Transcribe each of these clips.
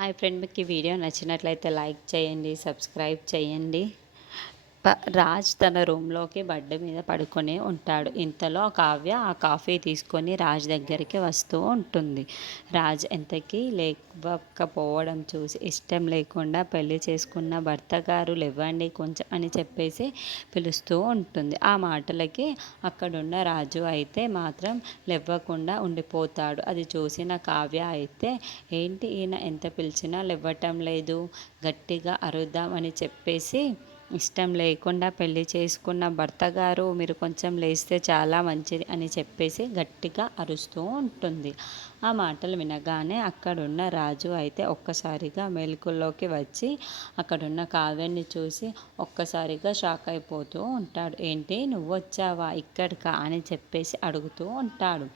Hi friend, మీకు ఈ video నచ్చినట్లయితే లైక్ చేయండి, సబ్స్క్రైబ్ చేయండి. రాజ్ తన రూమ్లోకి బెడ్ మీద పడుకొని ఉంటాడు. ఇంతలో కావ్య ఆ కాఫీ తీసుకొని రాజ్ దగ్గరికి వస్తూ ఉంటుంది. రాజ్ ఎంతకీ లేవకపోవడం చూసి ఇష్టం లేకుండా పెళ్లి చేసుకున్న భర్త గారు లేవండి కొంచెం అని చెప్పేసి పిలుస్తూ ఉంటుంది. ఆ మాటలకి అక్కడున్న రాజు అయితే మాత్రం లేవకుండా ఉండిపోతాడు. అది చూసిన కావ్య అయితే ఏంటి ఈయన ఎంత పిలిచినా లేవటం లేదు, గట్టిగా అరుద్దాం అని చెప్పేసి ఇష్టం లేకుండా పెళ్లి చేసుకున్న భర్త గారు మీరు కొంచెం లేస్తే చాలా మంచిది అని చెప్పేసి గట్టిగా అరుస్తూ ఉంటుంది. ఆ మాటలు వినగానే అక్కడున్న రాజు అయితే ఒక్కసారిగా మెలకువలోకి వచ్చి అక్కడున్న కావ్యాన్ని చూసి ఒక్కసారిగా షాక్ అయిపోతూ ఉంటాడు. ఏంటి నువ్వు వచ్చావా ఇక్కడికా అని చెప్పేసి అడుగుతూ ఉంటాడు.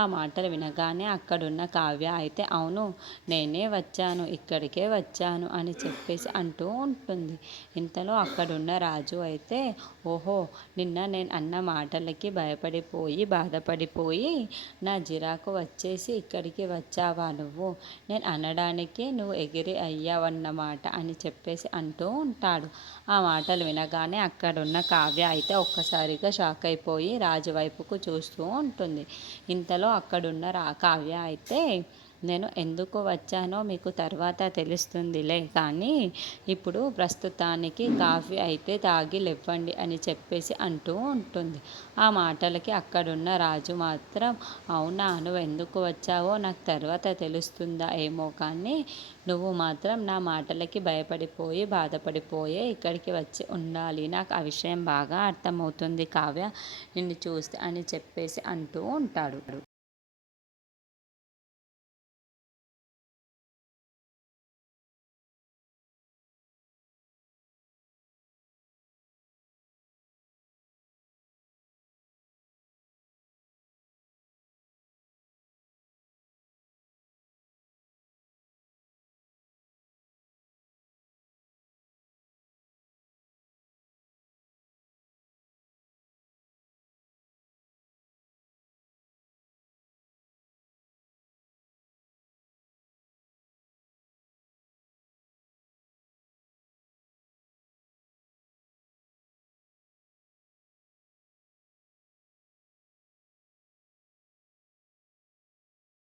ఆ మాటలు వినగానే అక్కడున్న కావ్య అయితే అవును, నేనే వచ్చాను, ఇక్కడికే వచ్చాను అని చెప్పేసి అంటూ ఉంటుంది. ఇంతలో అక్కడున్న రాజు అయితే ఓహో, నిన్న నేను అన్న మాటలకి భయపడిపోయి బాధపడిపోయి నా జిరాకు వచ్చేసి ఇక్కడికి వచ్చావా నువ్వు, నేను అనడానికి నువ్వు ఎగిరి అయ్యావన్నమాట అని చెప్పేసి అంటూ ఉంటాడు. ఆ మాటలు వినగానే అక్కడున్న కావ్య అయితే ఒక్కసారిగా షాక్ అయిపోయి రాజు వైపుకు చూస్తూ ఉంటుంది. ఇంతలో అక్కడున్న కావ్య అయితే నేను ఎందుకు వచ్చానో మీకు తర్వాత తెలుస్తుందిలే, కానీ ఇప్పుడు ప్రస్తుతానికి కాఫీ అయితే తాగి లేవండి అని చెప్పేసి అంటూ ఉంటుంది. ఆ మాటలకి అక్కడున్న రాజు మాత్రం అవునా, నువ్వు ఎందుకు వచ్చావో నాకు తర్వాత తెలుస్తుందా ఏమో, కానీ నువ్వు మాత్రం నా మాటలకి భయపడిపోయి బాధపడిపోయే ఇక్కడికి వచ్చి ఉండాలి, నాకు ఆ విషయం బాగా అర్థమవుతుంది కావ్య నిన్ను చూస్తే అని చెప్పేసి అంటూ ఉంటాడు.